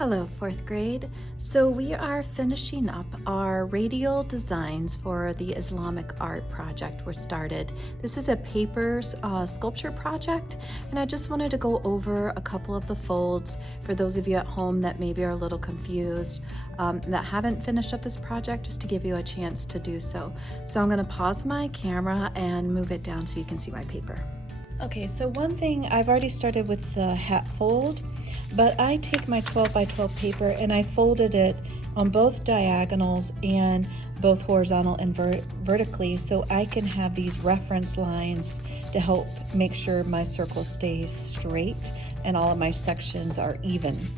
Hello, fourth grade. So we are finishing up our radial designs for the Islamic art project we started. This is a paper sculpture project, and I just wanted to go over a couple of the folds for those of you at home that maybe are a little confused, that haven't finished up this project, just to give you a chance to do so. So I'm going to pause my camera and move it down so you can see my paper. Okay, so one thing, I've already started with the hat fold, but I take my 12 by 12 paper and I folded it on both diagonals and both horizontal and vertically, so I can have these reference lines to help make sure my circle stays straight and all of my sections are even.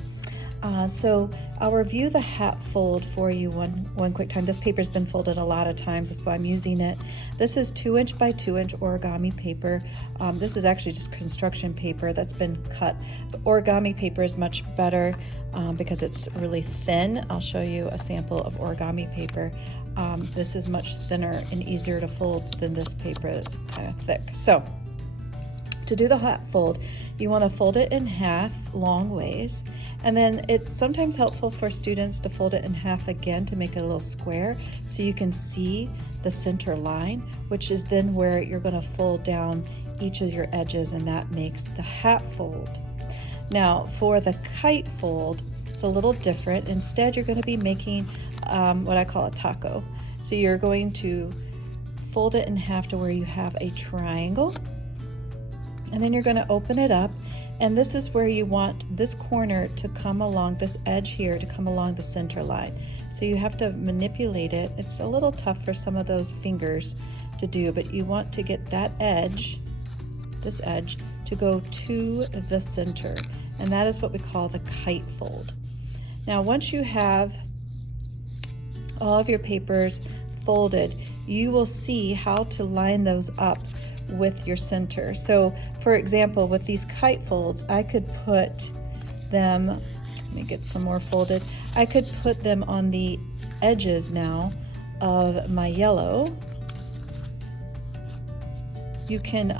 So I'll review the hat fold for you one quick time. This paper's been folded a lot of times, that's why I'm using it. This is 2" by 2" origami paper. This is actually just construction paper that's been cut. But origami paper is much better because it's really thin. I'll show you a sample of origami paper. This is much thinner and easier to fold than this paper is kind of thick. So to do the hat fold, you want to fold it in half long ways, and then it's sometimes helpful for students to fold it in half again to make it a little square so you can see the center line, which is then where you're going to fold down each of your edges, and that makes the hat fold. Now for the kite fold, it's a little different. Instead, you're going to be making what I call a taco. So you're going to fold it in half to where you have a triangle, and then you're going to open it up, and this is where you want this corner to come along, this edge here to come along the center line. So you have to manipulate it. It's a little tough for some of those fingers to do, but you want to get that edge, this edge, to go to the center, and that is what we call the kite fold. Now once you have all of your papers folded, you will see how to line those up with your center. So for example, with these kite folds, I could put them, let me get some more folded, I could put them on the edges now of my yellow. You can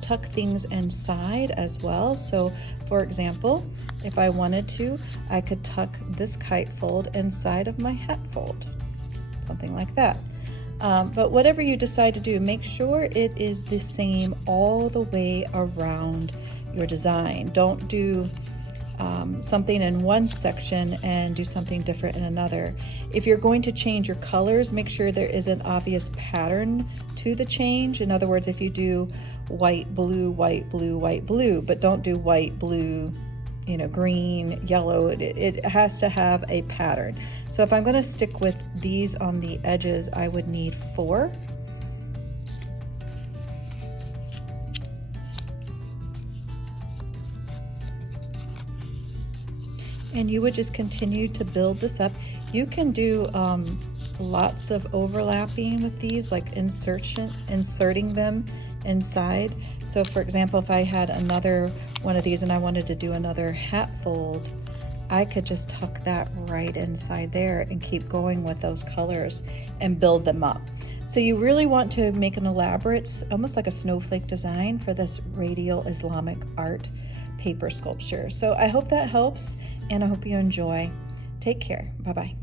tuck things inside as well. So for example, if I wanted to, I could tuck this kite fold inside of my hat fold, something like that. But whatever you decide to do, make sure it is the same all the way around your design. Don't do something in one section and do something different in another. If you're going to change your colors, make sure there is an obvious pattern to the change. In other words, if you do white, blue, white, blue, white, blue, but don't do white, blue, green, yellow, it has to have a pattern. So if I'm going to stick with these on the edges, I would need 4. And you would just continue to build this up. You can do lots of overlapping with these, like inserting them inside. So for example, if I had another one of these and I wanted to do another hat fold, I could just tuck that right inside there and keep going with those colors and build them up. So you really want to make an elaborate, almost like a snowflake design for this radial Islamic art paper sculpture. So I hope that helps, and I hope you enjoy. Take care. Bye-bye.